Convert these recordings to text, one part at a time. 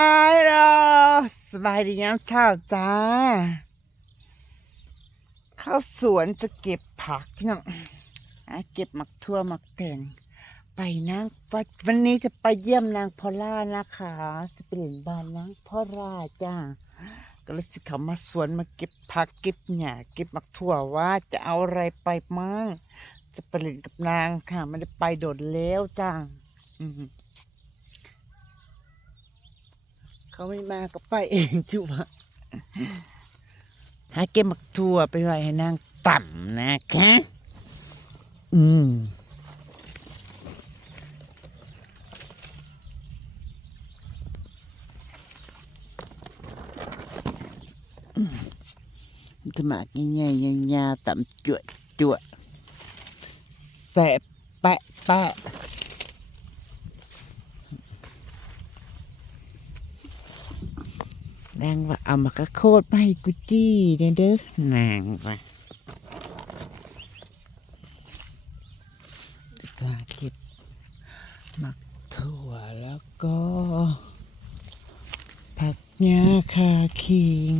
ไปรอสบายดียามเช้าจ้า เข้าสวนจะเก็บผักพี่น้องอะเก็บหมักทั่วหมักแตงไปนางวันนี้จะไปเยี่ยมนางพอล่านะคะจะไปเล่นบ้านนางพ่อราจ้าก็เลยสิเขามาสวนมาเก็บผักเก็บหญ้าเก็บหมักถั่วว่าจะเอาอะไรไปมั่งจะไปเล่นกับนางค่ะไม่ได้ไปโดดแล้วจ้าอืม เขาไม่มาก็ไปเองจุบะหาเก็บหมักถั่วไปไว้ให้นางต่ำนะคะ อืมจะหมากง่ายๆยาวๆต่ำจวดจวดแสบแปะแปะนางว่าเอา มากระโคดมาให้กุจี้เด้อเด้อนางว่าจะเก็บหมักถั่วแล้วก็ผักหญ้าคาคิง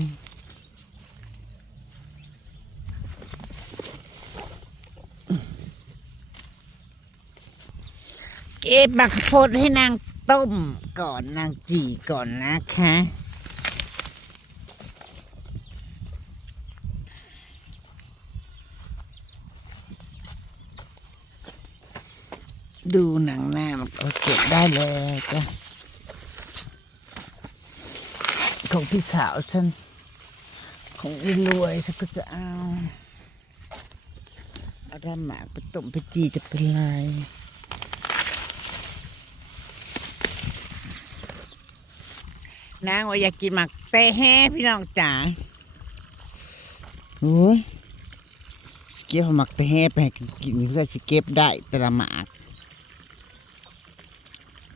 เก็บบักโพดให้นางต้มก่อนนางจีก่อนนะคะ ดูหนังหน้ามันเอาเก็บได้เลยจ้ะของพี่สาวฉัน ของอีรวยฉันก็จะเอาเอาดาหมากไปต้มไปจีจะเป็นไรนางว่าอยากกินหมักเตะแฮ่พี่น้องจ๋าโอ้ยสเก็บหมักเตะแฮ่ไปกินเพื่อสเก็บได้แต่ละหมาก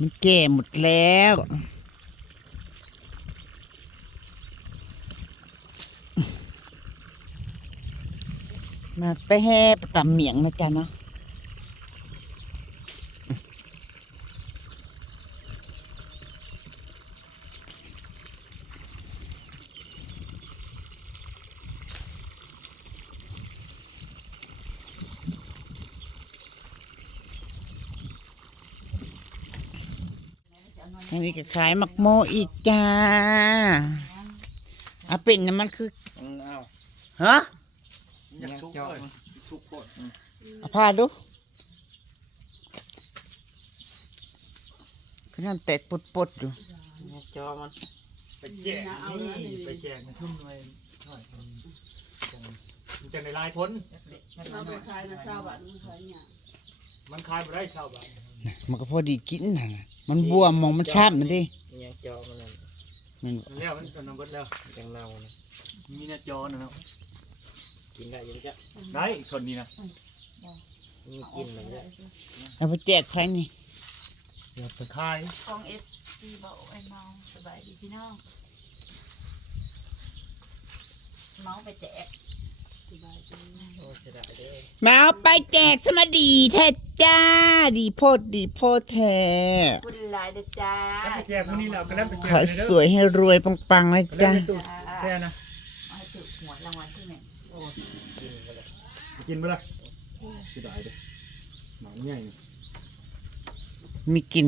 มันแก่หมดแล้วหมักเตะแห่ประตำเหมียงนะจ๊ะเนาะ อันนี้ก็ขายหมักโมอีกจ้าอาเป็นน้ำมันคือเอาฮะอยากชุบเลยชุบโคตรเอาผ้าดูคือน้ำแตกปดปดๆอยู่เนี่ยจอมันไปแจกนี่ไปแจกมาซุ่มเลยหน่อยมันจะในลายพ้นเราไปขายนะเช้าบาทมึงขายเนี่ยมันคลายมาได้ชาวบ้านน่ะมันก็พอดีกินน่ะ มันบวมมองมันช้ำมันดิเนี่ยจอมันนั่นมันมันแล้วมันจนน้ำเบิดแล้วยังเน่านะมีหน้าจอนะเนาะกินได้ยังจะได้ส่วนนี้นะมีกินเหมือนจะเอาไปแจกใครนี่เดี๋ยวไปคลายของเอฟซีบอกไอ้เมาสบายดีพี่น้องเมาไปแจก มาเอาไปแจกสมาดีแท้จ้า ดีโพดดีโพดแท้คุณหลายเด้อจ้าแล้วไปแจกพวกนี้แล้วก็แล้วไปแจกขายสวยให้รวยปังๆนะก็แล้วจ้าไปตู้แช่นะเอาให้ถูกหวยรางวัลที่หนึ่งกินไปเลยกินไปละเสียดายเด้อหนังใหญ่มีกิน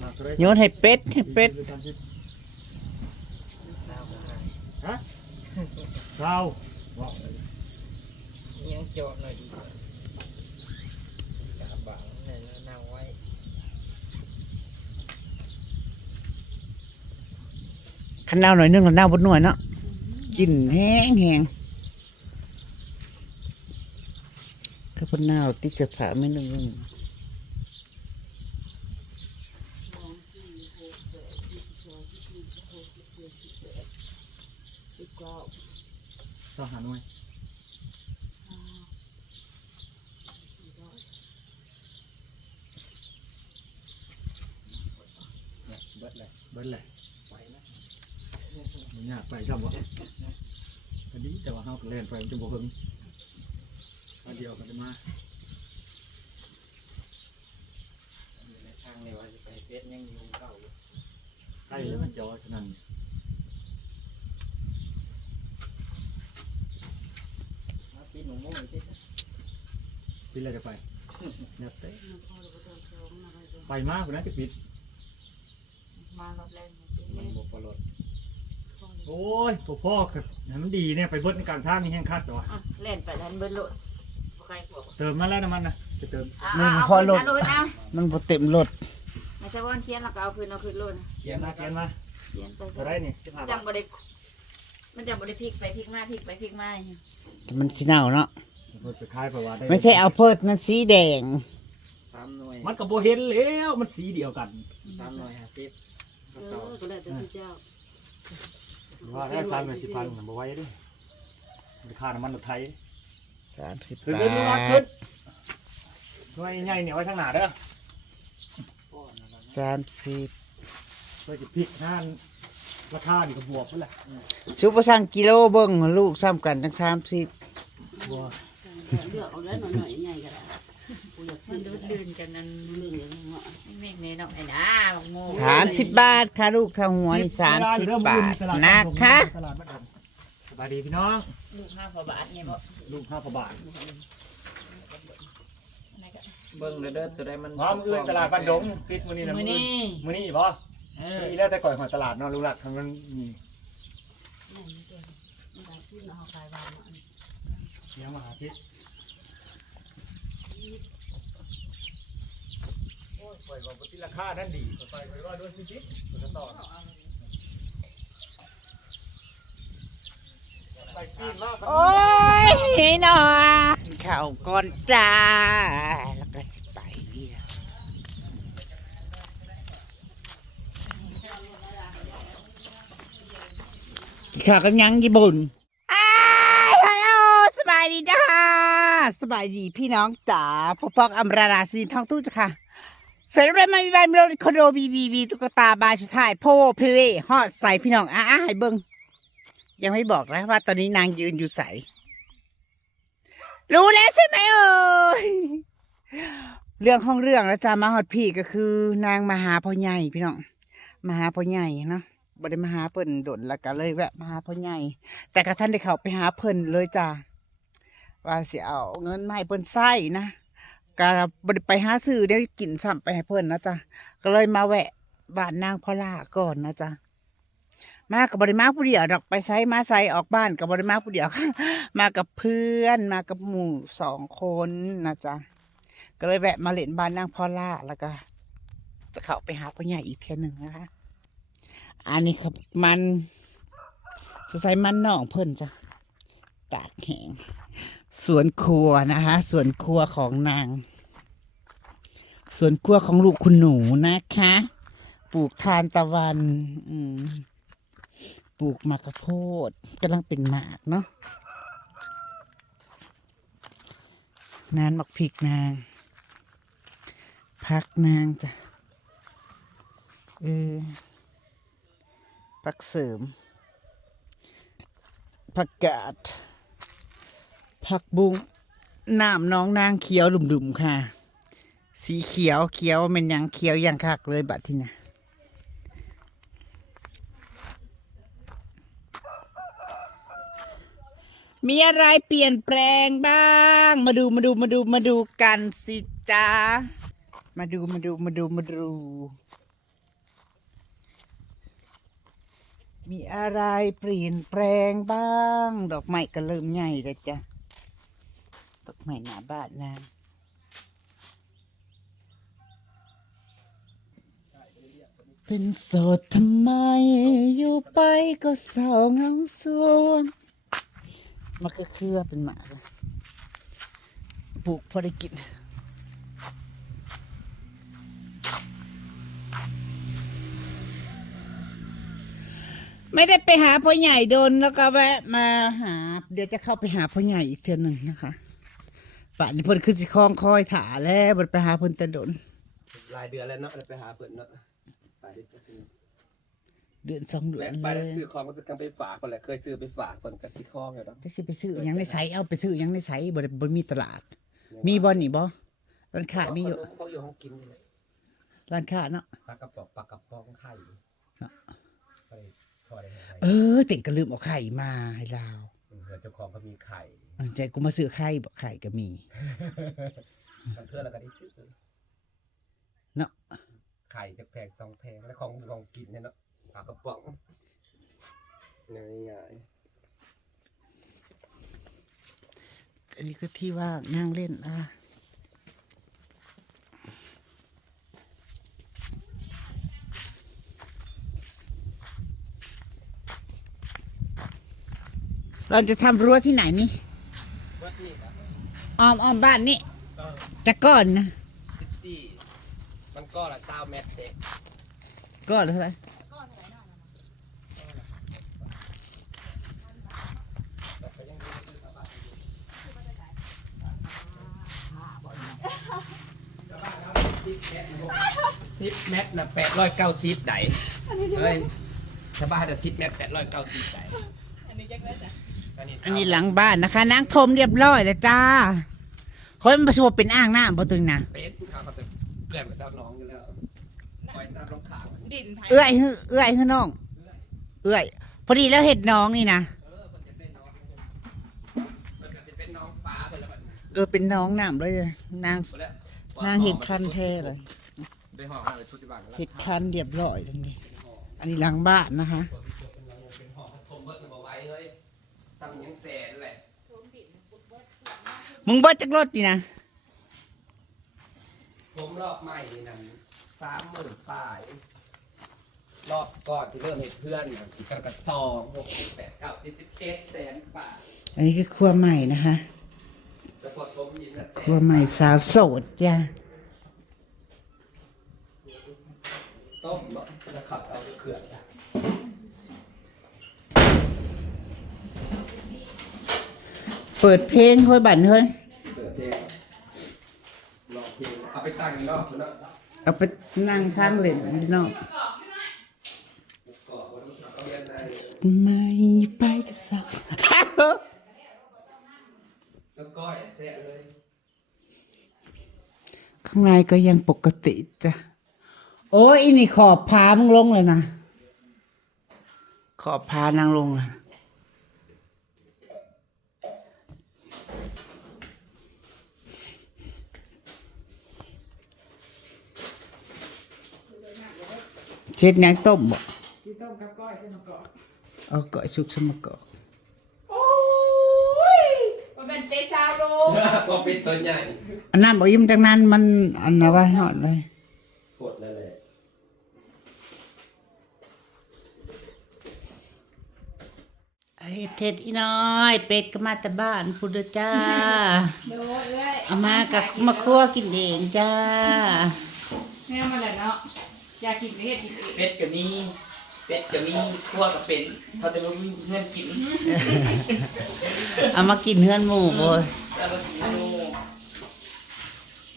หนักเท่าไรโยนให้เป็ดให้เป็ดเศร้าขนาดฮะเราว้าว ยังจอหน่อยดีกว่าตาบางเนี่ยเน่าไว้ขันเน่าหน่อยนึงขันเน่าบนหน่วยเนาะกินแห้งแห้งข้าพเน่าติดเสื้อผ้าไม่นึงทหาหน่วยเบิดเลยเบิดเลยไปนะมันยาก ไปครับวะอันนี้แต่ว่าเฮาก็เล่นไปมันจะบ่เฮิงอันเดียวกันจะมาอยู่ในทางเลยว่าจะไปเพชรยังอยู่เก่าอยู่ใช่แล้วมันจอฉะนั้นมาปีนหนูมุ่งอีกทีปิดอะไรจะไปยับเต้ไปมากกว่านั้นจะปิด มารอบแรกมันบกปลด โอ้ยพ่อพ่อคือให้มันดีเนี่ยไปเบิดในการทางนี่แห้งคัดตัวอะเล่นไปแล้วเบิ้ลโลดใครบอกเติมมาแล้วน้ำมันนะจะเติมหนึ่งพอโหลดโลดเอามันบ่เต็มรถไม่ใช่ว่าเทียนแล้วก็เอาคืนเอาคืนโลดเขียนมาเขียนมาเทียนไปตัวได้นี่สิบห้าจับางทบริมันจังบริพลิกไปพลิกมาพลิกไปพลิกมามันขี้เน่าเนาะเพิ่นไปขายไปว่าได้ไม่ใช่เอาเพิดนั่นสีแดง สามหน่วยมันก็บ่เห็นแล้วมันสีเดียวกันสามหน่วยห้าสิบเออก็เลยแต่ที่เจ้า ว่าได้สามหมื่นสิบพันผมบ่ไหว้เดิราคาน้ำมันรถไทยสามสิบขึ้นบาขึ้นขึ้นขึ้ทนหน่วยใหญ่เนี่ยไว้ข้างหน้าเด้อสามสิบเพื่อจะพลิกห้านราคาดีกับบวกนั่นแหละซุปเปอร์สั่งกิโลเบิ้งลูกซ้ำกันทั้งสามสิบบวก เลือกเอาแล้วหน่อยๆใหญ่ก็ได้ กูอยากมัซื้นอดูดูดดื้ดื่นกันนั้นเรื่องอย่างนี้เนาะเมฆเมฆเนาะไอ้น้าบอกโง่สามสิบบาทค่ะลูกทางหัวนี่สามสิบบาทนะคะตลาดบ้านดำสบายดีพี่น้อง ลูกห้าพอบาทเนี่ยบอกลูกห้าพันบาทอะไรกันเบิ่งเด้อเด้อตัวใดมันพร้อมอื่นตลาดบ้านดงปิดมื้อนี้นะมือนี่มื้อนี้บ่เออนี่แล้วแต่ก่อนหอยตลาดเนาะลูกหลักทางนั้นมีแม่ไม่เชื่อไม่ได้ซื้อมาเอาขายบ้านเนาะเสียงมหาชิต โอ้ยปล่อยบอกว่าที่ราคานั่นดีปล่อยไปร้อยด้วยสิสิตัวต่อไปกินมากโอ้ยหนอกินข้าวก่อนจ้า แล้วก็สิไปเวียกกินข้าวกันยังญี่ปุ่นอ้ายฮัลโหลสบายดีจ้าสบายดีพี่น้องจ๋าพวกพอกอัมราราสีทองตู้จ้ะค่ะเสร็จแล้วไม่มีวันมีรถคอนโดบีบีบีตุ๊กตาบาชถ่ายโพเพเวฮอดใส่พี่น้องอ้าให้เบิ้งยังไม่บอกนะว่าตอนนี้นางยืนอยู่ใสรู้แล้วใช่ไหมเอ่ยเรื่องห้องเรื่องแล้วจ้ามาฮอดพี่ก็คือ นางมาหาพ่อใหญ่พี่น้องมาหาพ่อใหญ่เนาะบ่ได้มาหาเพิ่นโดนแล้วก็เลยแวะมาหาพ่อใหญ่แต่กระท่านได้เข้าไปหาเพิ่นเลยจ้าว่าสิเอาเงินมาให้เพิ่นใช้นะ ก็บไปหาซื้อเดี๋ยวกินซ้ำไปให้เพิ่นนะจ้าก็เลยมาแวะบ้านนางพอล่าก่อนนะจ้ามากับบริมาผู้เดียวดอกไปไซมาไซออกบ้านกับบริมาผู้เดียวมากับเพื่อนมากับหมู่สองคนนะจ๊ะก็เลยแวะมาเล่นบ้านนางพอล่าแล้วก็ จะเข้าไปหาพ่อใหญ่อีกเทียหนึ่งนะคะ อันนี้ครับมันใส่มันน่องเพิ่นจ้ะตากแห้ง สวนครัวนะคะสวนครัวของนางสวนครัวของลูกคุณหนูนะคะ ปลูกทานตะวันปลูกมากข้าวโพดกำลังเป็นหมากเนาะนานหมักพริกนาง พักนางจ้ะเออผักเสริมผักกาด ผักบุ้งน้ำน้องนางเขียวหลุมๆค่ะ สีเขียวเขียวเป็นยังเขียวย่างคักเลยบัดทีนะมีอะไรเปลี่ยนแปลงบ้าง มาดูมาดูมาดูมาดูกันสิจ้ามาดูมาดูมาดูมาดู มีอะไรเปลี่ยนแปลงบ้าง ดอกไม้ก็เริ่มใหญ่แล้วจ้ะ ดอกไม้หนาบานนะเป็นโสดทำไม อยู่ไปก็เศร้าเงาสวงมันก็เครือเป็นหมาเลยปลูกพอได้กินไม่ได้ไปหาพ่อใหญ่โดนแล้วก็แวะมาหา เดี๋ยวจะเข้าไปหาพ่อใหญ่อีกเทือหนึ่งนะคะ ป่านนี้เพิ่นคือสิคล้องคอยถาแล้วบ่ได้ไปหาเพิ่นแต่โดนหลายเดือนแล้วเนาะแล้วไปหาเปิดเนาะไปเดือนสองเดือแม่นไปเลแล้วยซื้อของก็จะกำไปฝากคนแหละเคยซื้อไปฝากคนกับซีคองอยู่เนาะจะสิไปซื้อหยังในไสเอาไปซื้อหยังในไสบ่ได้บ่มีตลาด มีบ่นี่บ่ร้านค้ามีอยู่เขาอยู่ห้องกินนี่แหละร้านค้าเนาะ ปลากระป๋องปลากระป๋องไข่เออเต่งก็ลืมเอาไข่มาให้เราเผื่อเจ้าของเขามีไข่เออ ใจกูมาซื้อไข่บอกไข่ก็มีกันเพื่อนแล้วก็ได้ซื้อเนาะไข่จากแพงสองแพงแล้วของของกินเนี่ยเนาะปลากระป๋องง่ายอันนี้ก็ที่ว่านั่งเล่นอะเราจะทำรั้วที่ไหนนี่ๆวัดนี่นะ อ้อมอ้อมบ้านนี่จะก้อนนะสิบสี่มันก็ละเศร้าเมตรเด็กก้อนเท่าไหร่ก็เท่าไหร่หน่อยนะแต่ก็ยังดีที่ชาวบ้านสิบเมตรนะแปดร้อยเก้าสิบไหนเฮ้ยชาวบ้านจะสิบเมตรแปดร้อยเก้าสิบไหนอันนี้จักได้จ้ะ อันนี้อันนี้หลังบ้านนะคะนางทมเรียบร้อยแล้วจ้าเฮ้ยมันประสบเป็นอ่างน้ำบ่ตึงนะเป็นเขาก็จะเกลื่อนกับเจ้าน้องอยู่แล้วปล่อยน้ำลงขางดินไผเอื้อยฮื้อเอื้อยฮื้อน้อง เอื้อย พอดีแล้วเห็ดน้องนี่นะเออมันจะเป็นน้องมันก็จะเป็นน้องปลาไปแล้วมันเออเป็นน้องน้ำเลยนางหมดแล้วนางเห็ดคันแท้เลยได้ห่อมาเลยชุดที่บ้านกันแล้วเห็ดคันเรียบร้อยตรงนี้อันนี้หลังบ้านนะคะ เป็นห่อผมเบิร์ดมาไว้เฮ้ย สั่งยังแสนแหละมึงเบิดจักรถนี่นะผมรอบใหม่นี่นั่นสามหมื่นปลาย รอบก่อนที่เริ่มเห็ดเพื่อนน่ะอีกกันกับสองหกเจ็ดแปดเก้าสิบสิบเอ็ดแสนบาทอันนี้คือครัวใหม่นะคะแล้วพอผมยินกันแสครัวนใหม่สาวโสดจ้าต้มเนาะแล้วขับเอาไปเขื่อนจ้ะ เปิดเพลงเฮ้ยบันเฮ้ยเปิดเพลงลองเพลงเอาไปตั้งอยู่นอกเนาะเอาไปนั่งข้างเล่นพี่น้องก่อนวันนี้เอาเรียนในไม่ไปกับสาวแล้วก้อยแซ่เลย ข้างในก็ยังปกติจ้ะ โอ้ยอีนี่ขอบพามึงลงเลยนะ ขอบพานางลงเลย เช็ดหยังต้มบ่สิต้มกับก้อยใส่มะกอกเอาก้อยสุกสมกอกโอ้ยบ่แม่นเปซาวโลก็เป็นตัวใหญ่อันนั้นบอกยิ้มจากนั้นมันอันนะว่าหอดเลยกดนั่นแหละไอ้เท็ดอีน้อย เป็ดก็มาแต่บ้านพุดเด้อจ้าโดยเอ้ยเอามากับมาคั่วกินเองจ้า แม่มาแล้วเนาะ อยากกินก็เฮ็ดกินเองเป็ดก็มี เป็ดก็มีคั่วก็เป็นเขาจะบ่มีเงินกินเอามากินเฮือนหมูโว้ยแล้วก็กินหมู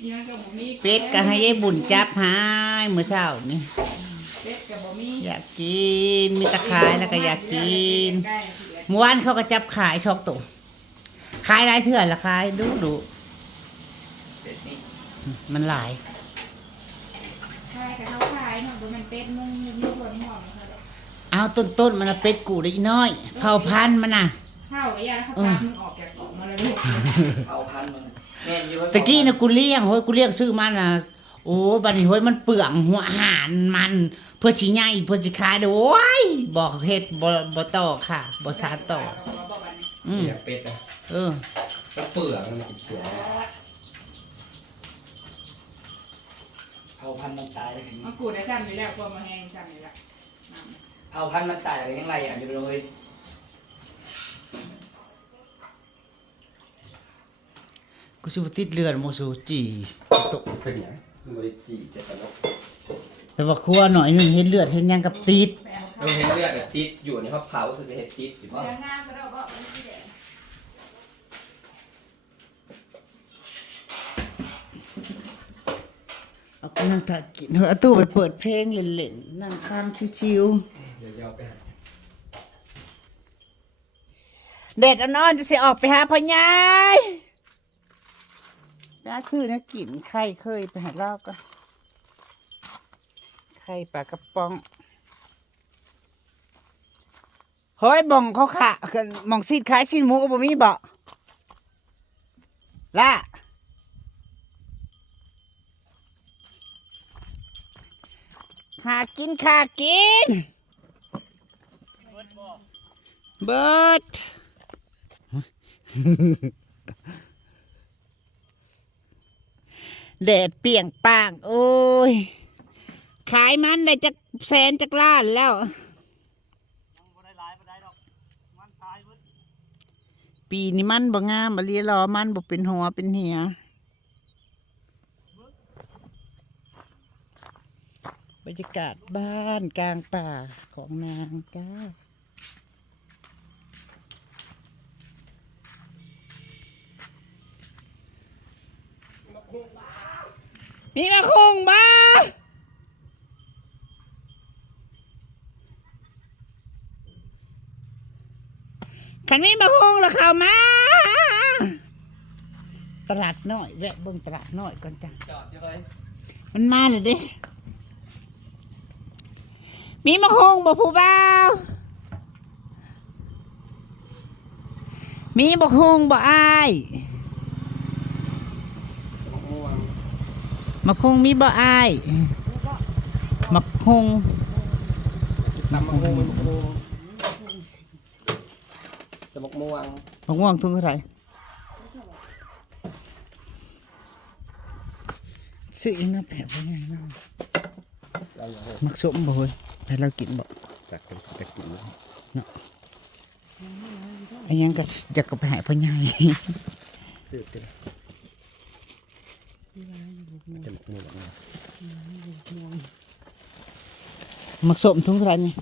อีนั่นก็บ่มีเป็ดก็ให้ยายบุญจับหายเมื่อเช้านี่เป็ดก็บ่มีอยากกินมีตะขายแล้วก็อยากกินใกล้สิแหละเมื่อวานเขาก็จับขายช็อกตัวขายหลายเถื่อนละขายดูดูเป็ดนี่มันหลายใช่ก็เขาขาย เนาะบ่แม่นเป็ดมึงมีคนหอมเขาดอกเอาต้นต้นๆมันน่ะเป็ดกูได้อีน้อย เผาพันธุ์มันน่ะ ข้าวก็ยาเขาตามมึงออกจากกล่องมาแล้วลูกเอาพันมันแม่นอยู่ว่าตะกี้นะกูเลี้ยงเฮ้ยกูเลี้ยงซื้อมันนะโอ้ยบัดนี้เฮ้ยมันเปลืองหัวอาหารมัน เพื่อสิใหญ่เพื่อสิขายเด้อโอ้ยบอกเฮ็ดบ่บ่ต่อค่ะบ่สานต่อ อืมเสียเป็ดนะเออแล้วเปลือกมันกินเปลือก เอา พันมันตายเลยมันกูได้ซ้ำอยู่แล้วตัวมาแห้งซ้ำอยู่แล้วเอาพันมันตายแล้วยังไรอะอยู่เลยกูสิบ่ติดเลือดโมสูจีตกเป็นไงมันบริจีเจ็บกันเนาะแต่ว่าครัวหน่อยหนึงเห็นเลือดเห็นหยังกับติดแปลเราเห็นเลือดเนี่ยติดอยู่ในห้องเผาคือจะเห็นติดอยู่แปลว่าหน้าก็ได้ว่ามันสิแดง เอาไป นั่งถ่ายกินเฮ้ยอาตู้ไปเปิดเพลงเล่นๆนั่งข้างชิวเดี๋ยวไปหาๆเด็ดอ่อนๆจะสิออกไปหาพ่อยายน้าชื่อนะกินไข่เคยไปหาเล่าก็ไข่ปลากระป๋องเฮ้ยบ่องเขาขะกันบ่องซีดขายชิ้นหมูก็บ่มีบ่ล่ะ ขากินขากิน เบิดแดดเปรียงปาง โอ้ย ขายมันได้จักแสนจักล้านแล้วปีนี้มันบ่งามบ่เลียรอมันบ่เป็นหัวเป็นเหีย รรยากาศบ้านกลางป่าของนางจ้ามีมาคงบ้าขันนี้มาคงแล้วเข้ามา ตลาดน้อย แวะเบิ่งตลาดน้อยก่อนจ้ะ จอดอยู่เลยมันมาเลยดิ มีมะฮงบ่ผู้บ่าวมีมะฮงบ่อายม่วงมะฮงมีบ่อายมะฮงตำมะม่วงมะม่วงจะมะม่วงมะม่วงทุนเท่าไหร่ซื้ออีกนะแผลไว้ไงเนาะเราอย่างเงี้ยมักสมบ่เฮ้ย ให้เรากินบ่จากเป็นตะกินอันยังก็อยากก็ไปใหายพ่อใหญ่สืบกันจะมะม่วงนะมักสมทุนเท่าไหร่นี่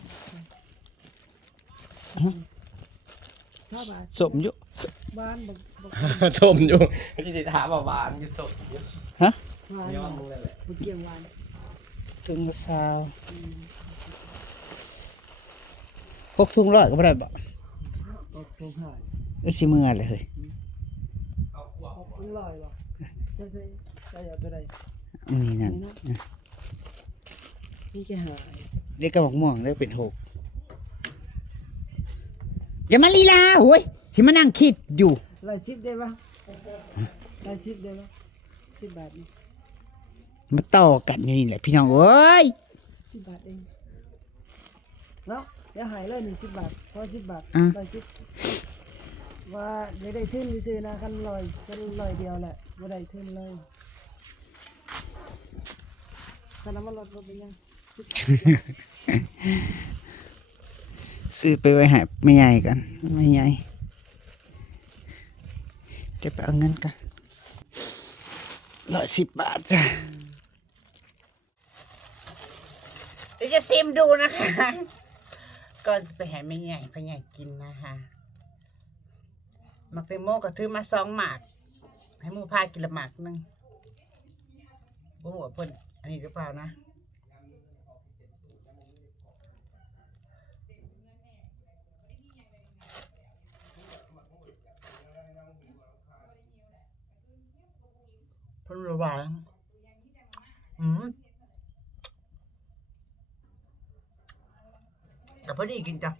ฮะสมอยู่บ้านบ่บ่ชมอยู่ที่ติถามว่าหวานอยู่สดอยู่ฮะบ้านย้อนมึงเลยแหละบ่เกี่ยงบ้านถุงละสาว พกถุงร้อยก็บ่ได้บ่ก็คงหายไอ้สิมือเลยเฮ้ยเอาขวบเอาคงลอยว่ะจะใส่ใส่เอาตัวใดอันนี้นั่นนี่แค่หายเด็กกระบอกม่วงเด็กเป็นหกอย่ามาลีลาโว้ยที่มานั่งคิดอยู่ลอยสิบได้ปะลอยสิบได้ปะสิบบาทนี่มาต่อกันอยู่นี่แหละพี่น้องเอ้ยสิบบาทเองเนาะ เดี๋ยวหายเลยหนึ่งสิบบาทพอสิบบาทอะลอยสิบว่าไม่ได้ทึ่นซื้อๆนะคันลอยคันลอยเดียวแหละไม่ได้ทึ่นเลยคันน้ำมันลดลงไปยังซื้อไปไว้ให้ไม่ใหญ่กันไม่ใหญ่เดี๋ยวไปเอาเงินกันร้อยสิบบาทจ้ะเดี๋ยวจะซิมดูนะคะ ก่อนจะไปให้ไม่ใหญ่พ่อใหญ่กินนะคะหมักเตโมก็ถือมาสองหมากให้มูพากินละหมากหนึงบ่หัวเพิ่นอันนี้หรือเปล่านะเพิ่นระวังอืม แต่พอดีกินจ้ะ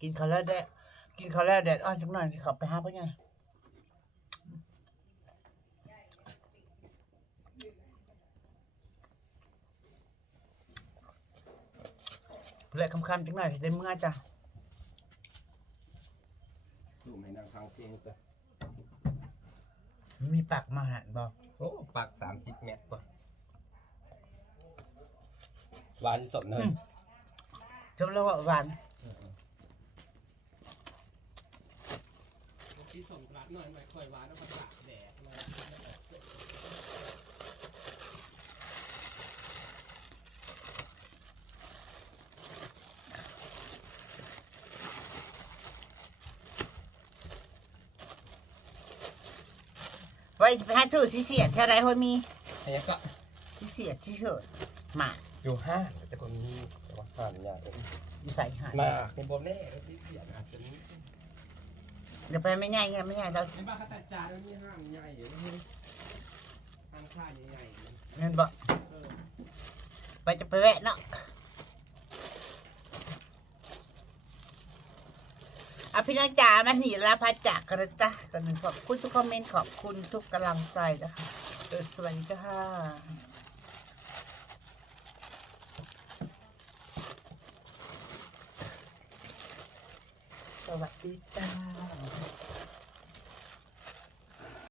กินข้าวแล้วแดดกินข้าวแล้วแดดอ้อนจังหน่อยที่เขาไปหาเพื่อไงเละคำๆจังหน่อยสิได้เมื่อจ้ะ ให้นางฟังเพลงตัวมีปากมาหันบอกโอ้ปักสามสิบเมตรกว่าหวานสดเลยจำแล้วว่าหวานที่ส่งรัดหน่อยไม่ค่อยหวานแล้วก็ตากแดดมา ไว้ไปหาถูสีเสียดเท่าไรโฮยมีอันนี้ก็สีเสียดสีเฉิดหมากอยู่ห้างแต่คนนี้แต่ว่าห้างใหญ่อยู่ใส่หาดมากเป็นบอมแน่ที่เสียนะเป็นเดี๋ยวไปไม่ง่ายไม่ง่ายเราในบ้านเขาตัดจานมันมีห้างใหญ่อยู่นี่ห้างค่าใหญ่ๆนะเงินบอกเออไปจะไปแวะเนาะ อะพี่น้องจ๋ามันหนีลาพาจากกระจ้าตอนนี้ขอบคุณทุกคอมเมนต์ขอบคุณทุกกำลังใจนะคะสวัสดีค่ะสวัสดีจ้า